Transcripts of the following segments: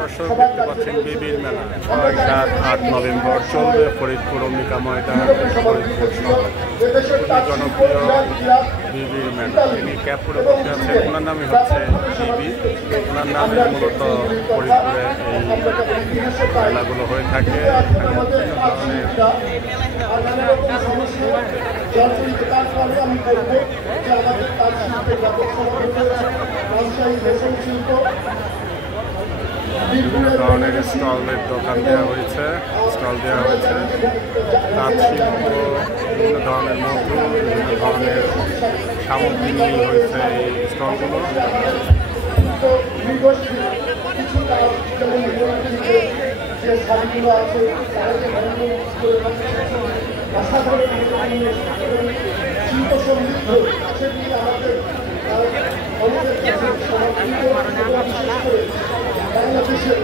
দর্শক দেখতে পাচ্ছেন বিবির মেলা 6, 7, 8 নভেম্বর চলবে ফরিদপুর অম্বিকা ময়দান ফরিদপুর শহর। জনপ্রিয় বিবির মেলা, যিনি ক্যাপ পরে বসে আছেন ওনার নামই হচ্ছে বিবি। ওনার নামে মূলত ফরিদপুরে এই মেলাগুলো হয়ে থাকে। বিভিন্ন ধরনের স্টলের দোকান দেওয়া হয়েছে, তাঁত শিল্প, বিভিন্ন ধরনের মধু, বিভিন্ন ধরনের সামগ্রী নিয়ে হয়েছে এই স্টলগুলো। বাংলাদেশের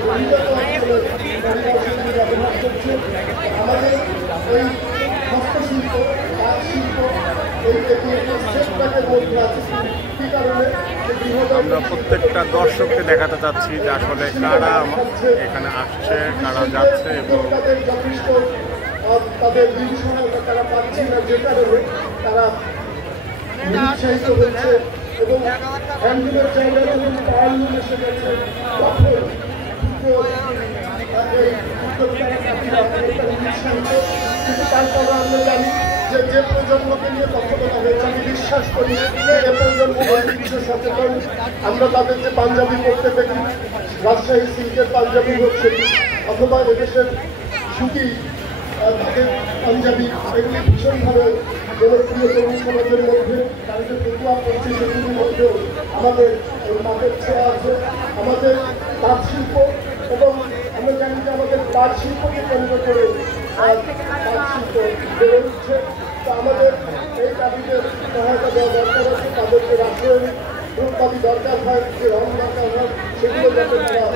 আমাদের ওই হস্তশিল্প, তাঁত শিল্প আমরা প্রত্যেকটা দর্শককে দেখাতে চাচ্ছি যে আসলে কারা এখানে আসছে, কারা যাচ্ছে এবং যথেষ্ট তাদের সহায়তা তারা পাচ্ছে না, যে কারণে তারা নিরুৎসাহিত হচ্ছে এবং হ্যান্ডলুমের জায়গায় যখন পাওয়ারলুম এসে গেছে তখন কিন্তু তারপরে আমরা জানি যে প্রজন্মকে নিয়ে কথা বলা হয়েছে, আমি বিশ্বাস করি যে প্রজন্ম সচেতন। আমরা তাদের যে পাঞ্জাবি পরতে দেখি, রাজশাহী সিল্কের পাঞ্জাবি হচ্ছে অথবা এদেশের সুতি তাদের পাঞ্জাবি, এগুলি ভীষণভাবে জনপ্রিয় তরুণ সমাজের মধ্যে। তারা যে পেটুয়া করছে সেগুলির মধ্যেও আমাদের মাঠের ছোঁয়া আছে। আমাদের তাঁত শিল্প এবং আমরা জানি যে আমাদের পাট শিল্পকে কেন্দ্র করে তাঁত শিল্প বেড়ে উঠছে। তো আমাদের এই দাবিতে সহায়তা দেওয়া দরকার আছে। তাদেরকে রাসায়নিক দ্রব্যাদি দরকার হয়, যে রং দরকার হয়, সেগুলো যাতে তারা